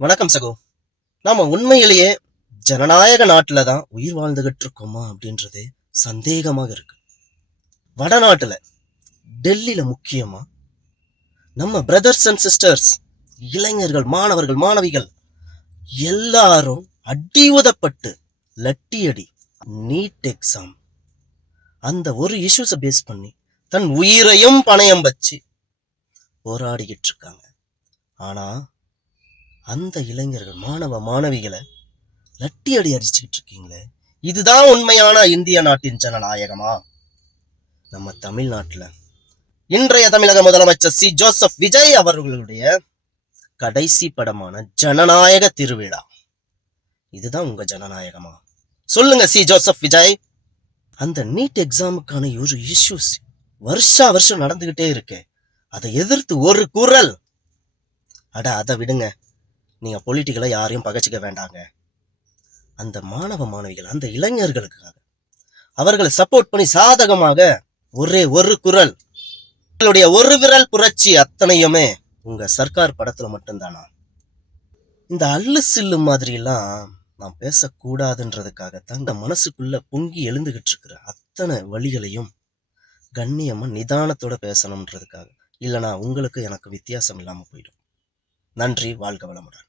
வணக்கம் சகோ. நாம உண்மையிலேயே ஜனநாயக நாட்டுல தான் உயிர் வாழ்ந்துகிட்டு இருக்கோமா அப்படின்றது சந்தேகமாக இருக்கு. வடநாட்டுல, டெல்லியில முக்கியமா நம்ம பிரதர்ஸ் அண்ட் சிஸ்டர்ஸ், இளைஞர்கள், மாணவர்கள், மாணவிகள் எல்லாரும் அடி உதப்பட்டு லட்டி அடி நீட் எக்ஸாம் அந்த ஒரு இஷ்யூஸை பேஸ் பண்ணி தன் உயிரையும் பணயம் வச்சு போராடிக்கிட்டு இருக்காங்க. ஆனா அந்த இளைஞர்கள், மாணவ மாணவிகளை லட்டி அடி அடிச்சுக்கிட்டு இருக்கீங்களே, இதுதான் உண்மையான இந்திய நாட்டின் ஜனநாயகமா? நம்ம தமிழ்நாட்டுல இன்றைய தமிழக முதலமைச்சர் சி ஜோசப் விஜய் அவர்களுடைய கடைசி படமான ஜனநாயக திருவிழா, இதுதான் உங்க ஜனநாயகமா? சொல்லுங்க சி ஜோசப் விஜய். அந்த நீட் எக்ஸாமுக்கான ஒரு இஷ்யூஸ் வருஷா வருஷம் நடந்துகிட்டே இருக்கு. அதை எதிர்த்து ஒரு குரல், அதை விடுங்க, நீங்க பொலிட்டிக்கலா யாரையும் பகைச்சிக்க வேண்டாங்க. அந்த மாணவ மாணவிகள், அந்த இளைஞர்களுக்காக அவர்களை சப்போர்ட் பண்ணி சாதகமாக ஒரே ஒரு குரல், உங்களுடைய ஒரு விரல் புரட்சி அத்தனையுமே உங்க சர்க்கார் படத்துல மட்டும்தானா? இந்த அல்லு சில்லு மாதிரி எல்லாம் நான் பேசக்கூடாதுன்றதுக்காகத்தான் இந்த மனசுக்குள்ள பொங்கி எழுந்துகிட்டு இருக்கிற அத்தனை வழிகளையும் கண்ணியமா நிதானத்தோட பேசணும்ன்றதுக்காக. இல்லைனா உங்களுக்கு எனக்கு வித்தியாசம் இல்லாம போயிடும். நன்றி, வாழ்க வளமுடன்.